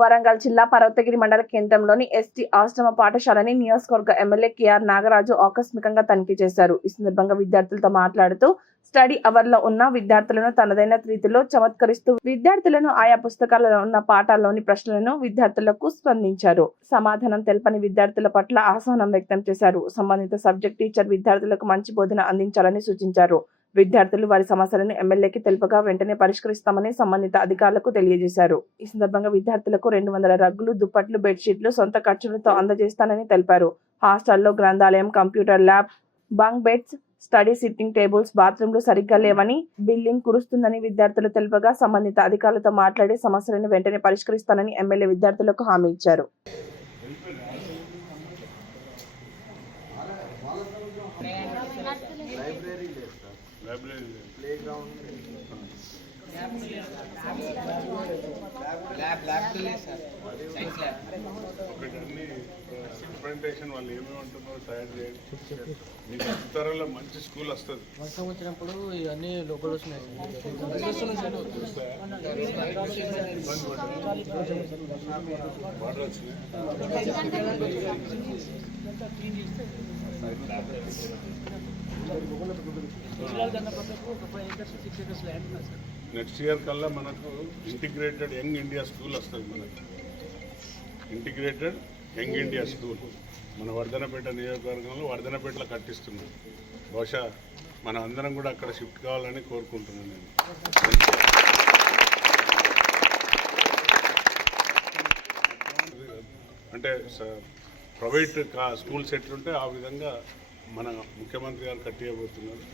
వరంగల్ జిల్లా పర్వతగిరి మండల కేంద్రంలోని ఎస్టీ ఆశ్రమ పాఠశాలని నియోజకవర్గ ఎమ్మెల్యే కేఆర్ నాగరాజు ఆకస్మికంగా తనిఖీ చేశారు. ఈ సందర్భంగా విద్యార్థులతో మాట్లాడుతూ స్టడీ అవర్ లో ఉన్న విద్యార్థులను తనదైన రీతిలో చమత్కరిస్తూ విద్యార్థులను ఆయా పుస్తకాలలో ఉన్న పాఠాల్లోని ప్రశ్నలను విద్యార్థులకు స్పందించారు. సమాధానం తెలపని విద్యార్థుల పట్ల అసహనం వ్యక్తం చేశారు. సంబంధిత సబ్జెక్ట్ టీచర్ విద్యార్థులకు మంచి బోధన అందించాలని సూచించారు. విద్యార్థులు వారి సమస్యలను ఎమ్మెల్యేకి తెలుపగా వెంటనే పరిష్కరిస్తామని సంబంధిత అధికారులకు తెలియజేశారు. ఈ సందర్భంగా విద్యార్థులకు 200 రగ్గులు, దుప్పట్లు, బెడ్షీట్లు సొంత ఖర్చులతో అందజేస్తానని తెలిపారు. హాస్టల్లో గ్రంథాలయం, computer lab, bunk beds, study sitting tables, బాత్రూంలు సరిగ్గా లేవని, బిల్డింగ్ కురుస్తుందని విద్యార్థులు తెలుపగా సంబంధిత అధికారులతో మాట్లాడి సమస్యలను వెంటనే పరిష్కరిస్తానని ఎమ్మెల్యే విద్యార్థులకు హామీ ఇచ్చారు. ఇంప్లిమెంటేషన్ వాళ్ళు ఏమేమంటున్నారో తయారు చేయండి. మీకు ఉత్తరాల్లో మంచి స్కూల్ వస్తుంది. వర్షం వచ్చినప్పుడు ఇవన్నీ లోపల వస్తున్నాయి. వాటర్ వచ్చినాయి. నెక్స్ట్ ఇయర్ కల్లా మనకు ఇంటిగ్రేటెడ్ యంగ్ ఇండియా స్కూల్ వస్తుంది. మనకు ఇంటిగ్రేటెడ్ యంగ్ ఇండియా స్కూల్ మన వర్ధనపేట నియోజకవర్గంలో వర్ధనపేటలో కట్టిస్తున్నాం. బహుశా మనం అందరం కూడా అక్కడ షిఫ్ట్ కావాలని కోరుకుంటున్నాను నేను. అంటే ప్రైవేట్ స్కూల్స్ ఎట్లుంటే ఆ విధంగా మన ముఖ్యమంత్రి గారు కట్టియబోతున్నారు.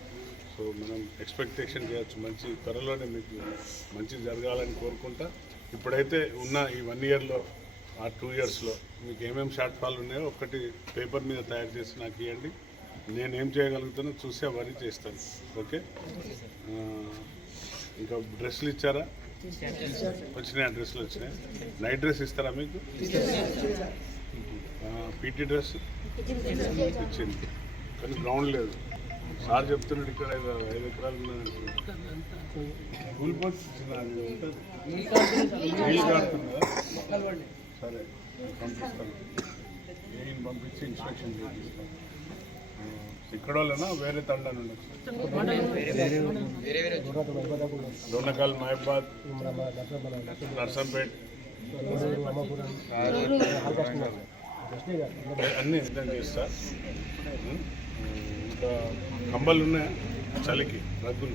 సో మనం ఎక్స్పెక్టేషన్ చేయొచ్చు. మంచి త్వరలోనే మీకు మంచి జరగాలని కోరుకుంటా. ఇప్పుడైతే ఉన్న ఈ 1 ఇయర్లో ఆ 2 ఇయర్స్లో మీకు ఏమేమి షార్ట్ ఫాల్ ఉన్నాయో ఒకటి పేపర్ మీద తయారు చేసి నాకు ఇవ్వండి. నేనేం చేయగలుగుతానో చూసి అవన్నీ చేస్తాను. ఓకే. ఇంకా డ్రెస్సులు ఇచ్చారా? వచ్చినాయి. డ్రెస్సులు వచ్చినాయి. నైట్ డ్రెస్ ఇస్తారా మీకు? పీటీ డ్రెస్ ఇచ్చింది కానీ గ్రౌండ్ లేదు. సార్ చెప్తున్నాడు ఇక్కడ 5 ఎకరాలు ఉన్నది. స్కూల్ బస్ నీళ్ళు కాడుతుందా? సరే పంపిస్తాను. నేను పంపించి ఇన్స్పెక్షన్ చేపిస్తాను. ఇక్కడ వాళ్ళనా వేరే తండాను ఉండొచ్చు. దొండకాల్, మహబాద్, నర్సంపేట్ అన్నీ సిద్ధం చేస్తా. ఇంకా కంబళ్ళు ఉన్నాయా? చలికి రగ్గులు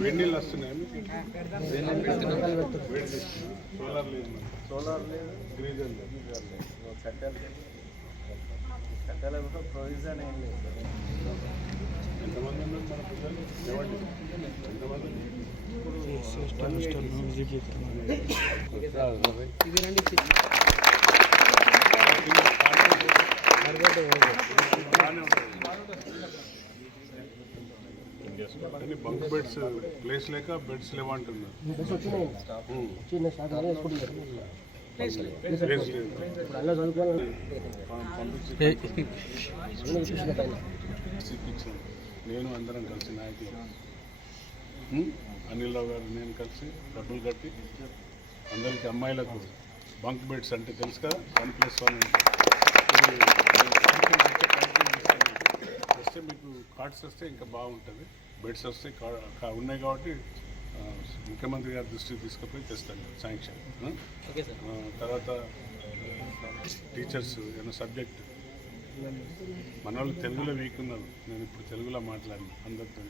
వేడి నీళ్ళు వస్తున్నాయి. సోలార్ లేదు. సోలార్ లేదు. గ్రీజర్ లేదు. కట్టాల కూడా ప్రొవిజన్ ఏం లేదు. ఎంతమంది ఉన్నారు మన పిల్లలు? ఎంతమంది? బంక్ బెడ్స్ ప్లేస్ లేక బెడ్స్ లేవంటున్నారు. నేను అందరం కలిసి నాయకులు అనిల్ రావు గారు నేను కలిసి డబ్బులు కట్టి అందరికి అమ్మాయిలకు బంక్ బెడ్స్ అంటే తెలుసు కదా, 1+1 వస్తే మీకు కార్డ్స్ వస్తే ఇంకా బాగుంటుంది. బెడ్స్ వస్తే ఉన్నాయి కాబట్టి ముఖ్యమంత్రి గారి దృష్టికి తీసుకుపోయి తెస్తాను శాంక్షన్. తర్వాత టీచర్స్ ఏమైనా సబ్జెక్ట్ మన వాళ్ళు తెలుగులో వీక్ ఉన్నారు. నేను ఇప్పుడు తెలుగులో మాట్లాడిన అందరితో.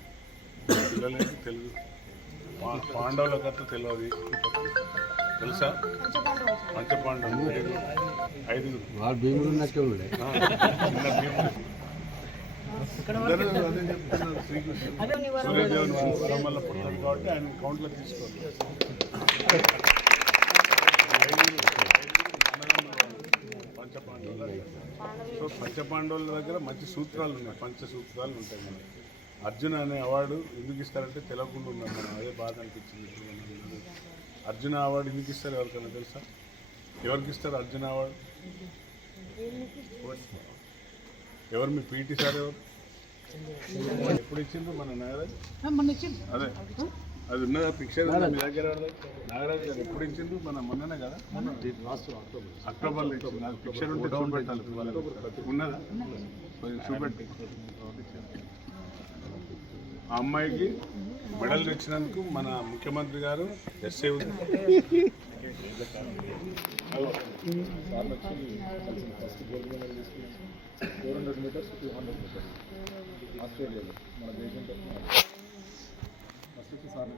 పిల్లలకి తెలుగు పాండవుల కథ తెలియదు తెలుసా? పంచపాండవులు 5 భీముడు ఉన్నట్టు అదే చెప్తున్నారు. శ్రీకృష్ణుడు సూర్యదేవుని వరం వల్ల పుట్టాడు కాబట్టి ఆయన కౌంట్లో తీసుకోవాలి. పంచపాండవులు. సో పంచపాండవుల దగ్గర మంచి సూత్రాలు ఉన్నాయి. పంచసూత్రాలు ఉంటాయి. మనకి అర్జున అనే అవార్డు ఎందుకు ఇస్తారంటే తెలవకుండా ఉన్నాం మనం. అదే బాధ అనిపించింది. అర్జున అవార్డు ఎందుకు ఇస్తారు ఎవరికైనా తెలుసా? ఎవరికి ఇస్తారు అర్జున అవార్డు? ఎవరు మీ పీటీ సార్? ఎవరు ఎప్పుడు ఇచ్చిండ్రు మన నాగరాజ్? మొన్న ఇచ్చింది. అదే అది ఉన్నదా పిక్చర్ మీ దగ్గర? నాగరాజ్ గారు ఎప్పుడు ఇచ్చిండ్రు? మన మొన్ననే కదా, అక్టోబర్లో ఇచ్చింది. అది పిక్చర్ ఉంటే చూపెట్టాలి. ఉన్నదా? కొంచెం చూపెట్టి. ఆ అమ్మాయికి మెడల్ తెచ్చినందుకు మన ముఖ్యమంత్రి గారు ఎస్ఏ ఫస్ట్ గోల్డ్ మెడల్ తీసుకుని 400 మీటర్స్ 200 మీటర్స్ ఆస్ట్రేలియాలో మన దేశం తరఫున ఫస్ట్ సార్